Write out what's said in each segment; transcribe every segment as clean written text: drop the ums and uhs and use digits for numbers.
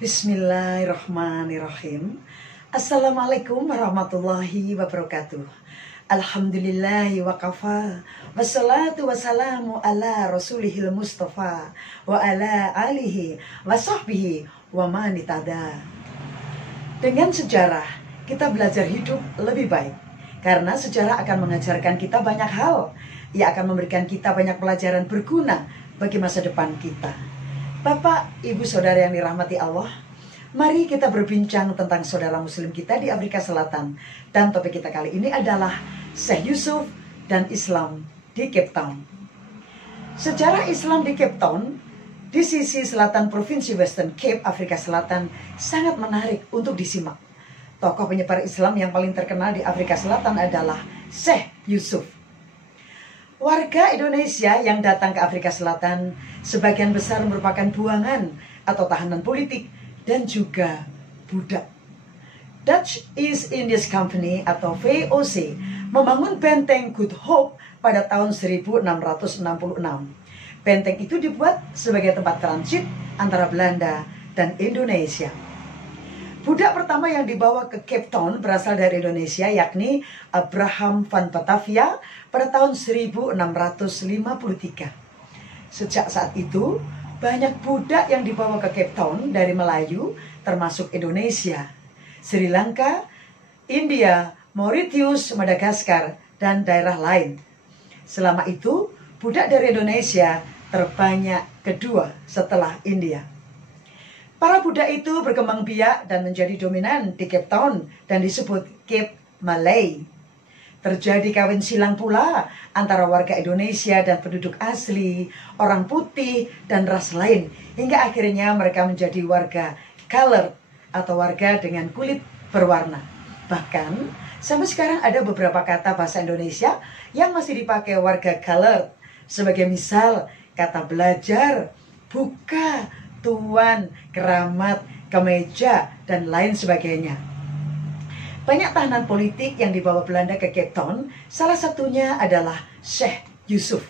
Bismillahirrahmanirrahim. Assalamualaikum warahmatullahi wabarakatuh. Alhamdulillahi wa kafa. Wassalatu wassalamu ala rasulihil mustafa wa ala alihi wa sahbihi wa manitada. Dengan sejarah kita belajar hidup lebih baik, karena sejarah akan mengajarkan kita banyak hal. Ia akan memberikan kita banyak pelajaran berguna bagi masa depan kita. Bapak, Ibu, Saudara yang dirahmati Allah, mari kita berbincang tentang saudara muslim kita di Afrika Selatan. Dan topik kita kali ini adalah Syekh Yusuf dan Islam di Cape Town. Sejarah Islam di Cape Town, di sisi selatan Provinsi Western Cape, Afrika Selatan, sangat menarik untuk disimak. Tokoh penyebar Islam yang paling terkenal di Afrika Selatan adalah Syekh Yusuf. Warga Indonesia yang datang ke Afrika Selatan sebagian besar merupakan buangan atau tahanan politik dan juga budak. Dutch East Indies Company atau VOC membangun benteng Good Hope pada tahun 1666. Benteng itu dibuat sebagai tempat transit antara Belanda dan Indonesia. Budak pertama yang dibawa ke Cape Town berasal dari Indonesia, yakni Abraham van Batavia pada tahun 1653. Sejak saat itu, banyak budak yang dibawa ke Cape Town dari Melayu, termasuk Indonesia, Sri Lanka, India, Mauritius, Madagaskar, dan daerah lain. Selama itu, budak dari Indonesia terbanyak kedua setelah India. Para budak itu berkembang biak dan menjadi dominan di Cape Town dan disebut Cape Malay. Terjadi kawin silang pula antara warga Indonesia dan penduduk asli, orang putih, dan ras lain. Hingga akhirnya mereka menjadi warga colored atau warga dengan kulit berwarna. Bahkan sampai sekarang ada beberapa kata bahasa Indonesia yang masih dipakai warga colored. Sebagai misal kata belajar, buka, tuan, keramat, kemeja, dan lain sebagainya. Banyak tahanan politik yang dibawa Belanda ke Cape Town, salah satunya adalah Syekh Yusuf.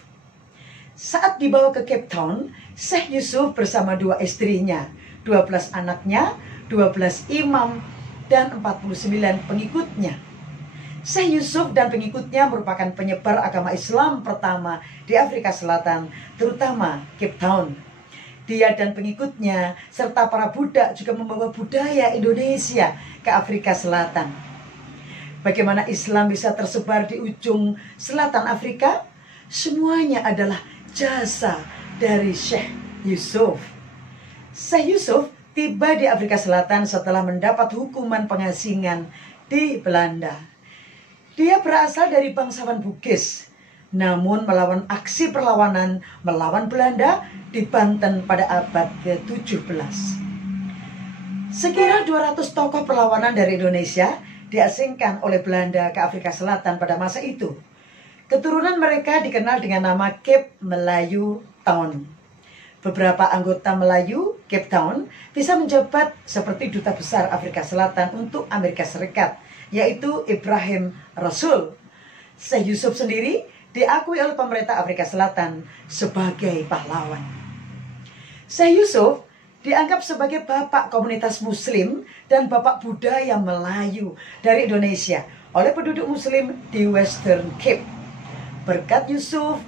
Saat dibawa ke Cape Town, Syekh Yusuf bersama dua istrinya, 12 anaknya, 12 imam, dan 49 pengikutnya. Syekh Yusuf dan pengikutnya merupakan penyebar agama Islam pertama di Afrika Selatan, terutama Cape Town. Dia dan pengikutnya serta para budak juga membawa budaya Indonesia ke Afrika Selatan. Bagaimana Islam bisa tersebar di ujung selatan Afrika? Semuanya adalah jasa dari Syekh Yusuf. Syekh Yusuf tiba di Afrika Selatan setelah mendapat hukuman pengasingan di Belanda. Dia berasal dari bangsawan Bugis, namun melawan aksi perlawanan melawan Belanda di Banten pada abad ke-17. Sekira 200 tokoh perlawanan dari Indonesia diasingkan oleh Belanda ke Afrika Selatan pada masa itu. Keturunan mereka dikenal dengan nama Cape Melayu Town. Beberapa anggota Melayu Cape Town bisa menjabat seperti duta besar Afrika Selatan untuk Amerika Serikat, yaitu Ibrahim Rasul. Syekh Yusuf sendiri diakui oleh pemerintah Afrika Selatan sebagai pahlawan. Syekh Yusuf dianggap sebagai bapak komunitas muslim dan bapak budaya Melayu dari Indonesia oleh penduduk muslim di Western Cape. Berkat Yusuf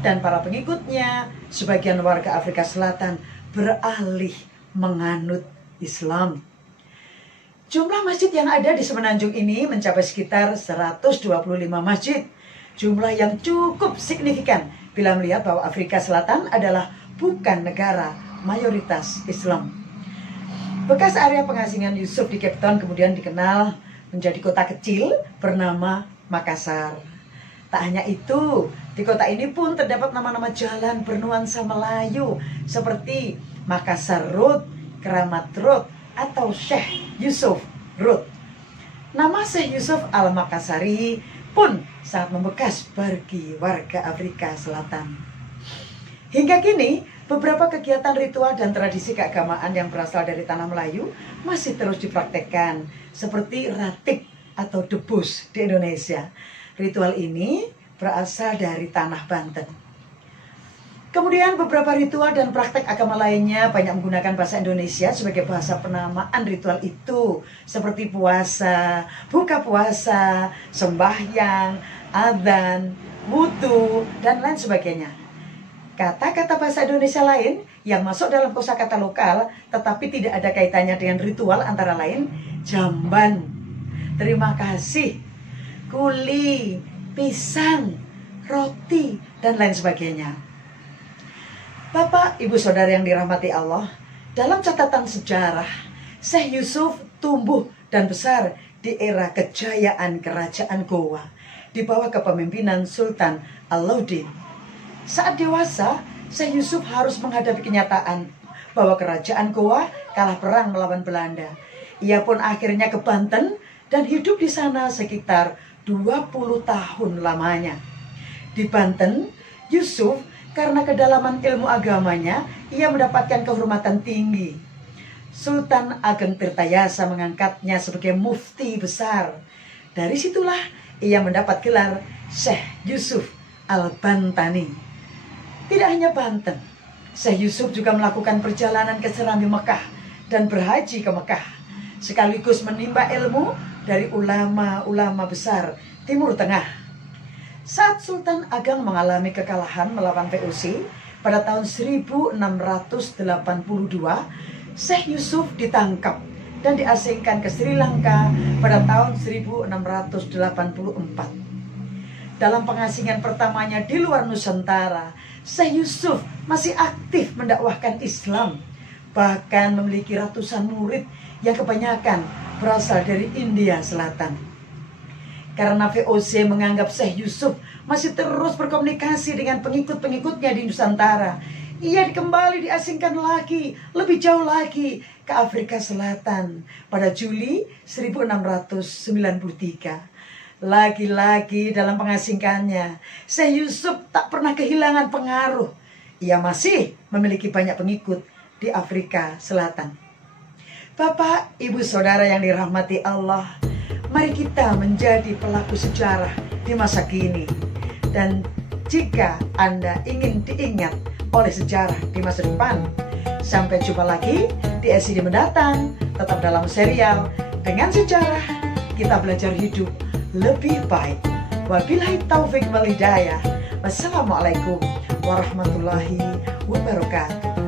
dan para pengikutnya, sebagian warga Afrika Selatan beralih menganut Islam. Jumlah masjid yang ada di semenanjung ini mencapai sekitar 125 masjid. Jumlah yang cukup signifikan bila melihat bahwa Afrika Selatan adalah bukan negara mayoritas Islam. Bekas area pengasingan Yusuf di Cape Town kemudian dikenal menjadi kota kecil bernama Makassar. Tak hanya itu, di kota ini pun terdapat nama-nama jalan bernuansa Melayu seperti Makassar Road, Keramat Road, atau Syekh Yusuf Road. Nama Syekh Yusuf Al-Makassari pun sangat membekas bagi warga Afrika Selatan. Hingga kini, beberapa kegiatan ritual dan tradisi keagamaan yang berasal dari tanah Melayu masih terus dipraktekkan, seperti ratib atau debus di Indonesia. Ritual ini berasal dari tanah Banten. Kemudian beberapa ritual dan praktek agama lainnya banyak menggunakan bahasa Indonesia sebagai bahasa penamaan ritual itu, seperti puasa, buka puasa, sembahyang, adzan, wudu, dan lain sebagainya. Kata-kata bahasa Indonesia lain yang masuk dalam kosakata lokal tetapi tidak ada kaitannya dengan ritual antara lain jamban, terima kasih, kuli, pisang, roti, dan lain sebagainya. Bapak, Ibu, Saudara yang dirahmati Allah, dalam catatan sejarah, Syekh Yusuf tumbuh dan besar di era kejayaan kerajaan Gowa di bawah kepemimpinan Sultan Alauddin. Saat dewasa, Syekh Yusuf harus menghadapi kenyataan bahwa kerajaan Gowa kalah perang melawan Belanda. Ia pun akhirnya ke Banten dan hidup di sana sekitar 20 tahun lamanya. Di Banten, Yusuf karena kedalaman ilmu agamanya, ia mendapatkan kehormatan tinggi. Sultan Ageng Tirtayasa mengangkatnya sebagai mufti besar. Dari situlah ia mendapat gelar Syekh Yusuf Al-Bantani. Tidak hanya Banten, Syekh Yusuf juga melakukan perjalanan ke Serambi Mekah dan berhaji ke Mekah, sekaligus menimba ilmu dari ulama-ulama besar Timur Tengah. Saat Sultan Ageng mengalami kekalahan melawan VOC pada tahun 1682, Syekh Yusuf ditangkap dan diasingkan ke Sri Lanka pada tahun 1684. Dalam pengasingan pertamanya di luar Nusantara, Syekh Yusuf masih aktif mendakwahkan Islam, bahkan memiliki ratusan murid yang kebanyakan berasal dari India Selatan. Karena VOC menganggap Syekh Yusuf masih terus berkomunikasi dengan pengikut-pengikutnya di Nusantara, ia kembali diasingkan lagi, lebih jauh lagi, ke Afrika Selatan pada Juli 1693. Lagi-lagi dalam pengasingannya, Syekh Yusuf tak pernah kehilangan pengaruh. Ia masih memiliki banyak pengikut di Afrika Selatan. Bapak, Ibu, Saudara yang dirahmati Allah, mari kita menjadi pelaku sejarah di masa kini. Dan jika Anda ingin diingat oleh sejarah di masa depan, sampai jumpa lagi di SCD mendatang. Tetap dalam serial Dengan Sejarah Kita Belajar Hidup Lebih Baik. Wabillahi taufik wal hidayah. Wassalamualaikum warahmatullahi wabarakatuh.